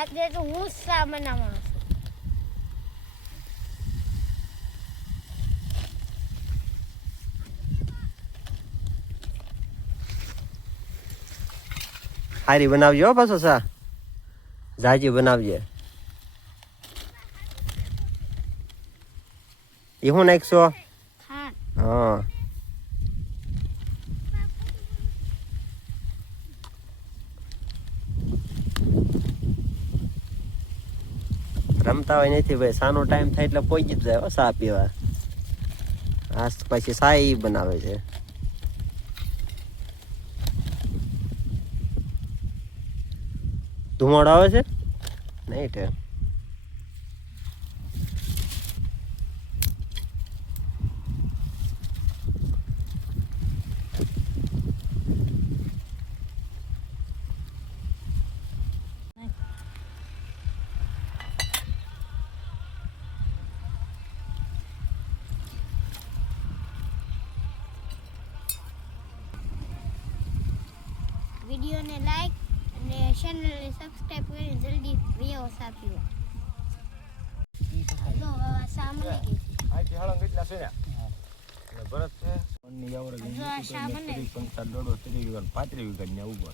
આજે તો હું સા બનાવવાનો છું. હારી બનાવજો હો પાછો સા જાજી બનાવજે. એ હું નાખશો? હા હા રમતા હોય નથી ભાઈ, સાનો ટાઈમ થાય એટલે પહોંચી જ જાય હો સા પીવા. આ પછી સા ઈ બનાવે છે. ધુમાડો આવે છે નહીં તે વિડીયોને લાઈક અને ચેનલને સબસ્ક્રાઇબ કરીને જલ્દી વિડિયો સાપીઓ. તો હવે સામે ગઈ આથી હળંગ એટલા છે ને ભરત છે જો આ શા બને 35 વીઘા 35 વીઘા ને ઉભો